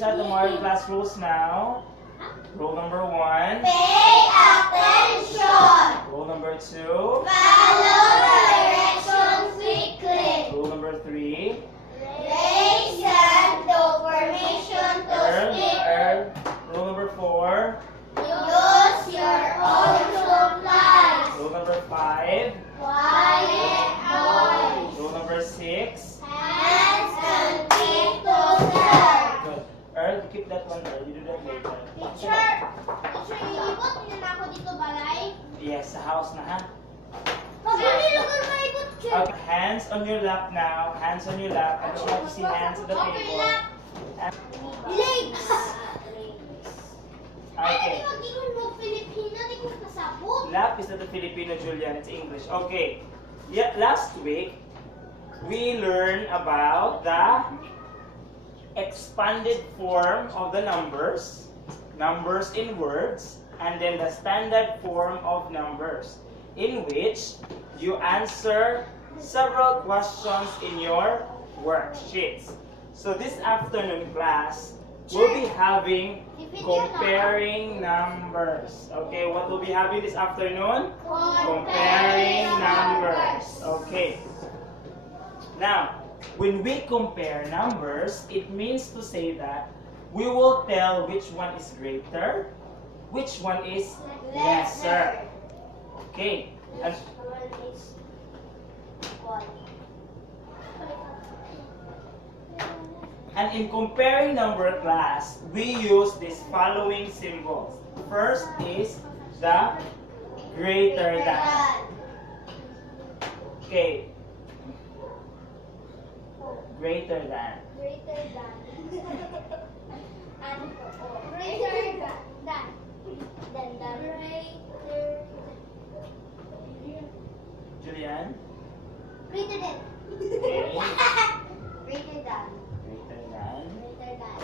recite the modern class rules now. Rule number 1. Pay attention. Rule number 2. Follow directions quickly. Rule number 3. Listen to permission to speak. Rule number 4. Use your own supplies. Rule number 5. Quiet noise. Rule number 6. Hands and feet together. Good. Earl, keep that one there. You do that later. Teacher, iibot niyo na ako dito balay. Yes, sa house na ha. Maglililugar maikot siya. Okay, hands on your lap now. Hands on your lap. I don't want to see hands on the table. Legs. Ay, Okay. hindi mag-ingon mo Filipino, hindi ko kasabot. Lap is not the Filipino, Julian. It's English. Okay. Yeah, last week, we learned about the expanded form of the numbers in words, and then the standard form of numbers, in which you answer several questions in your worksheets. So this afternoon class, we'll be having comparing numbers. Okay, what we'll be having this afternoon? Comparing numbers. Okay. Now, when we compare numbers, it means to say that we will tell which one is greater, which one is lesser. Okay. And in comparing number class, we use these following symbols. First is the greater than. Okay. Greater than. Greater than. And greater than. Julian? Greater than. Okay. Greater than. Greater than. Greater than.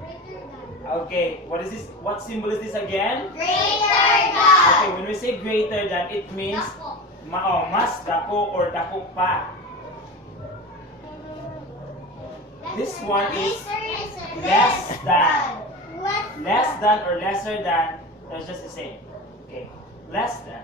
Greater than. Okay, what is this? What symbol is this again? Greater Okay, than. when we say greater than, it means mas dako or dako pa. This one is less than. Less than or lesser than, that's just the same. Okay, less than.